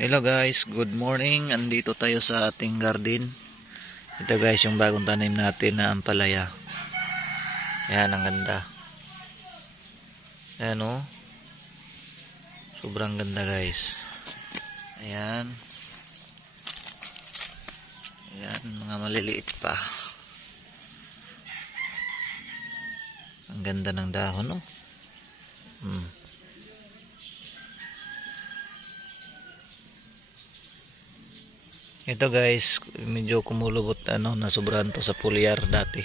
Hello guys, good morning. Andito tayo sa ating garden. Ito guys yung bagong tanim natin na ampalaya. Ayan, ang ganda. Ayan o. Sobrang ganda guys. Ayan. Ayan, mga maliliit pa. Ang ganda ng dahon o. Ito guys, medyo kumulubot nasobrahan to sa foliar dati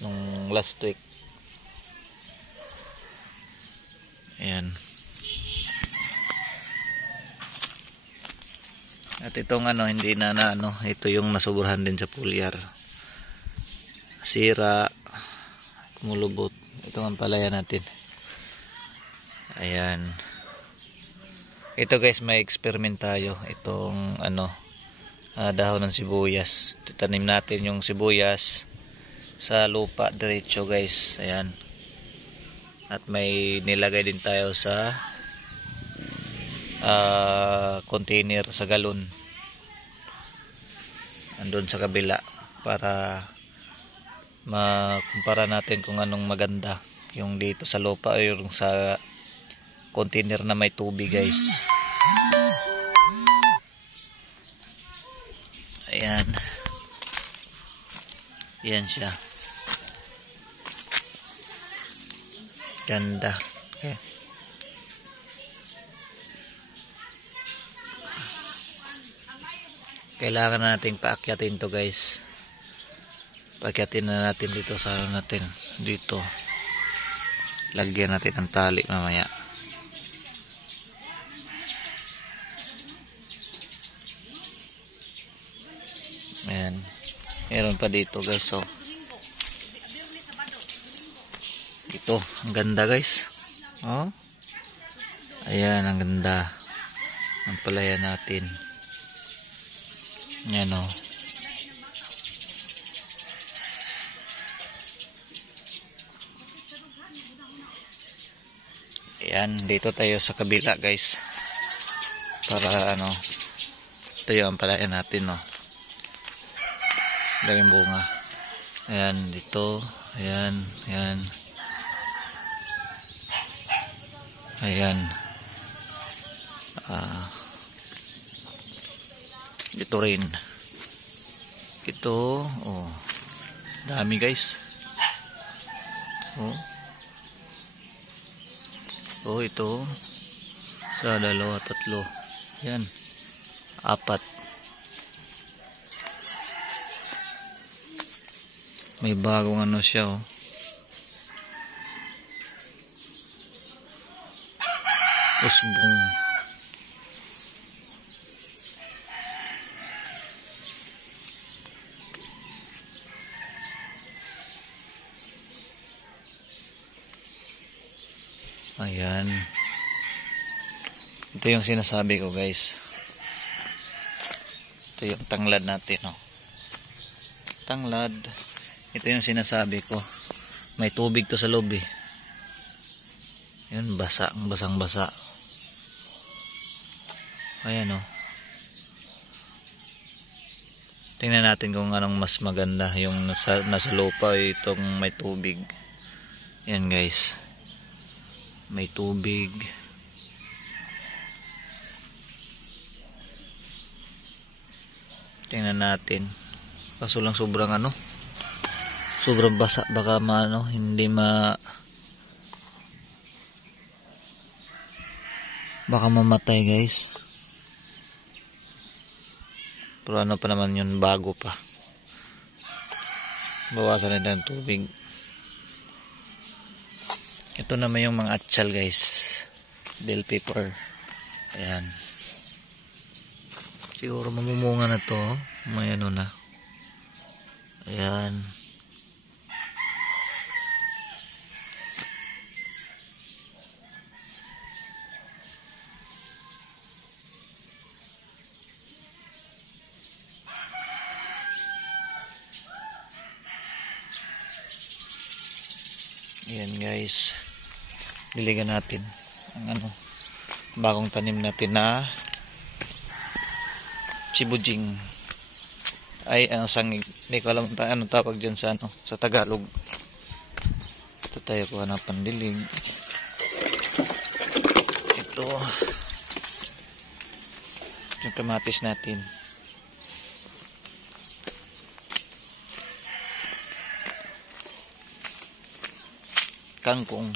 nung last week. Ayan. At itong hindi na ito yung nasobrahan din sa foliar. Sira, kumulubot. Ito ang palaya natin. Ayan. Ito guys, may experiment tayo. Itong dahon ng sibuyas. Titanim natin yung sibuyas sa lupa diretso guys. Ayan. At may nilagay din tayo sa container sa galon. Andun sa kabila para makumpara natin kung anong maganda. Yung dito sa lupa o yung sa container na may tubig guys. Ayan. Yan siya. Ganda. Okay. Kailangan nating paakyatin to guys. Paakyatin na natin dito sa natin. Dito. Lagyan natin ng tali mamaya. Ayan. Meron pa dito guys. So, ito. Ang ganda guys. Oh. Ayan. Ang ganda. Ang palaya natin. Ayan o. Ayan. Dito tayo sa kabila guys. Para ito yung palaya natin no. Daming bunga. Ayan, dito. Ayan, ayan. Ayan. Dito rin. Ito, oh. Dami guys. Oh. Oh, ito. Sa dalawa, tatlo. Ayan. Apat. May bagong siya oh. Usbong. Ayan. Ito yung sinasabi ko guys. Ito yung tanglad natin oh. Tanglad. Ito yung sinasabi ko. May tubig to sa loob eh. Yun, basa. Basang basa. Ayan o. Tingnan natin kung anong mas maganda. Yung nasa lupa o itong may tubig. Yan guys. May tubig. Tingnan natin. Kaso lang sobrang sobrang basa, baka hindi baka mamatay guys. Pero pa naman yun, bago pa. Bawasan nila ng tubig. Ito naman yung mga atsal guys. Bell pepper. Ayan. Siguro mamumunga na to. May na. Ayan. Ayan guys. Diligan natin ang bagong tanim natin na chibujing. Ay, sangig. Hindi ko alam anong tawag dyan sa, sa Tagalog. Ito tayo kuha ng pandilig. Ito. Yung kamatis natin. Kangkong.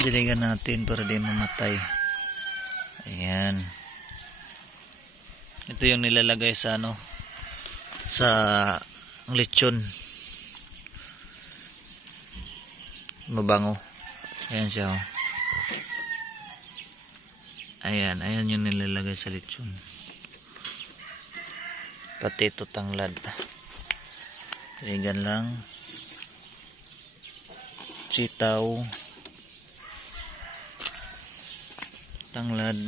Diligan natin para di mamatay. Ayan. Ito yung nilalagay sa sa lechon. Mabango. Ayan siya. Oh. Ayan yung nilalagay sa lechon. Pati ito tanglad. Diligan lang. Sitaw. Tanglad.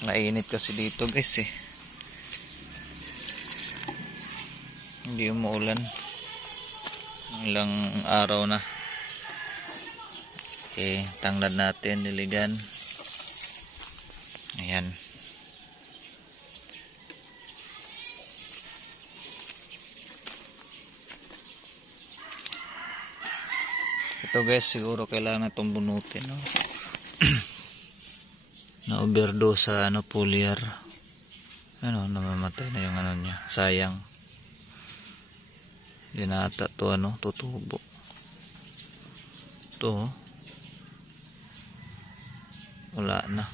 Nainit kasi dito guys eh. Hindi umuulan. Ilang araw na. Okay, tanglad natin, diligan. Ayan. Ito guys, siguro kailangan itong bunutin, no? Na overdose sa foliar. Namamatay na yung niya. Sayang. Hindi na ata ito tutubo. Ito, wala na.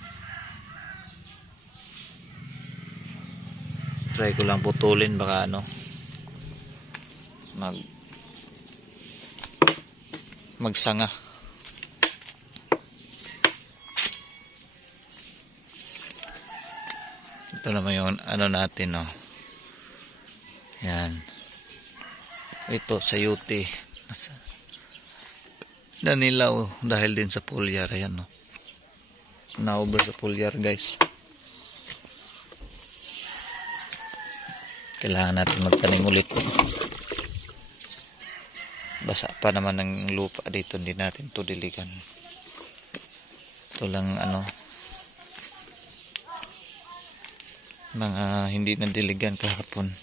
Try ko lang putulin, baka magsanga. Ito naman yung natin, yan. Ito sayuti nanilaw dahil din sa foliar. Ayan, na-over sa foliar guys. Kailangan natin magtanim ulit. Basa pa naman ng lupa dito, hindi natin ito diligan. Ito lang mga hindi na diligan kahapon.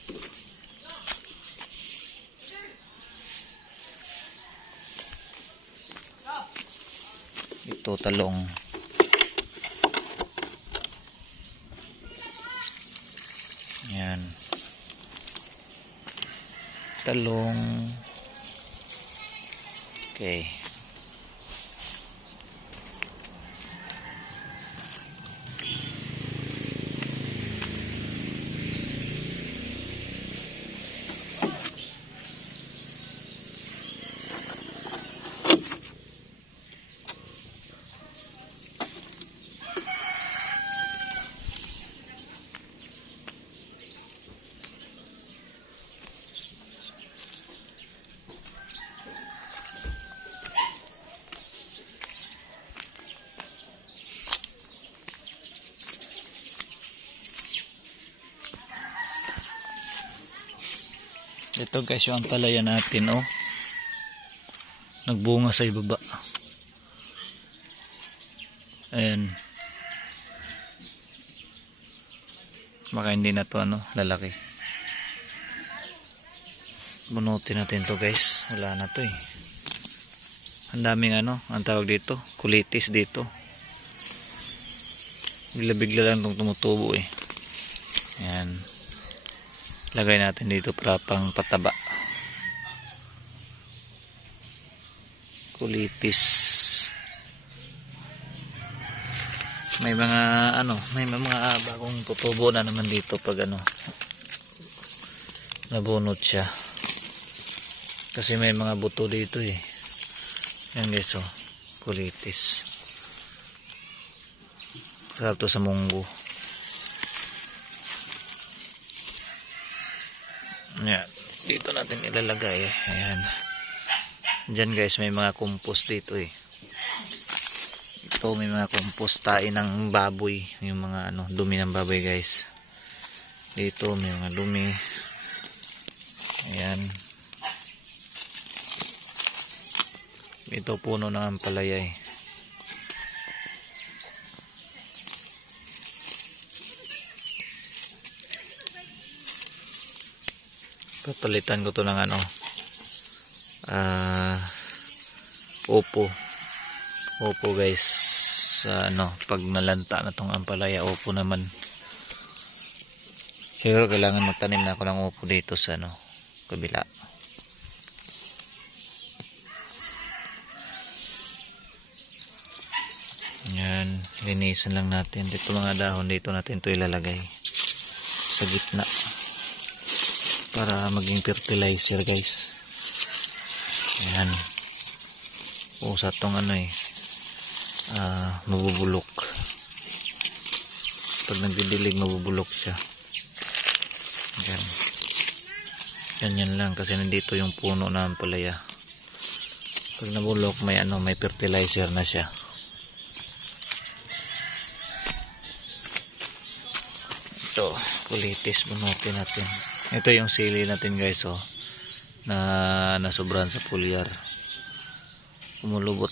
Ito talong. Yan. Talong. Okay. Ito guys yung ampalaya natin, nagbunga sa ibaba. Ayan. Baka hindi na to lalaki. Bunutin natin to guys. Wala na to eh. Ang daming ang tawag dito, kulitis dito. Bigla-bigla lang itong tumutubo eh. Ayan. Lagay natin dito para pang pataba. Kulitis. May mga may mga bagong tutubo na naman dito pag nabunot siya. Kasi may mga buto dito eh. Yan guys, kulitis. Sarap to sa munggo. Yan. Dito natin ilalagay. Ayan. Diyan guys, may mga compost dito eh. Ito. Ito may mga kompostain ng baboy, yung mga ano, dumi ng baboy guys. Dito may mga dumi. Ayan. Ito puno ng ampalaya eh. Papalitan ko to ng ano, opo guys, sa ano, pag nalanta na tong ampalaya, opo naman. Siguro kailangan magtanim na ako ng opo dito sa ano, kabila. Yan, linisan lang natin dito, mga dahon dito natin to ilalagay sa gitna para maging fertilizer guys. Ayan. Sa tong ano eh, mabubulok. Pag nagdidilig mabubulok siya. Ayan. Yan lang kasi nandito yung puno na ampalaya. Pag nabulok may ano, may fertilizer na siya. Ito, kulitis, bunutin natin. Ito yung sili natin guys, oh, na nasobrahan sa pulyar. Kumulubot.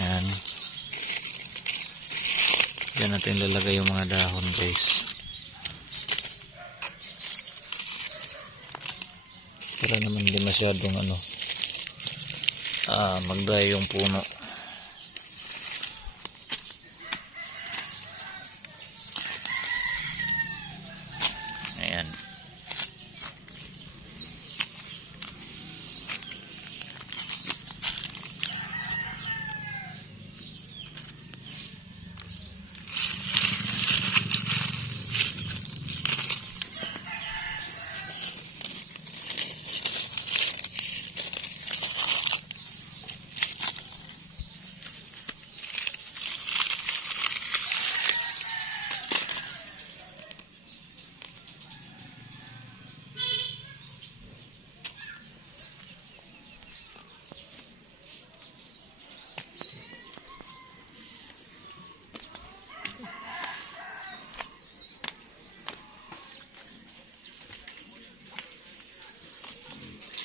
Yan. Diyan natin lalagay yung mga dahon guys. Para naman hindi masyadong ano, mag-dry yung puno. Ayan.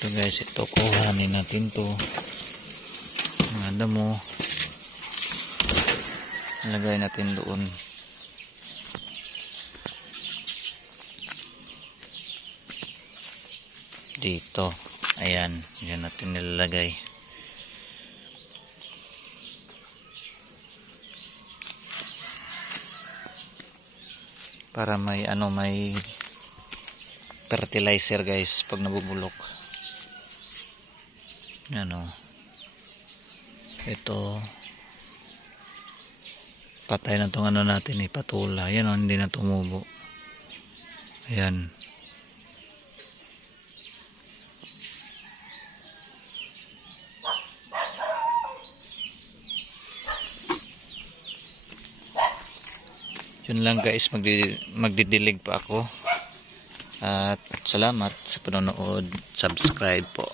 Ito guys, ito kuhanin natin to, mga damo, ilagay natin doon. Dito, ayan, yan natin nilalagay. Para may ano, may fertilizer guys pag nabubulok. Ano, ito patay na tong ano natin, patula. Yan o, hindi na tumubo. Ayan. Yun lang guys, magdidilig pa ako. At salamat sa panonood. Subscribe po.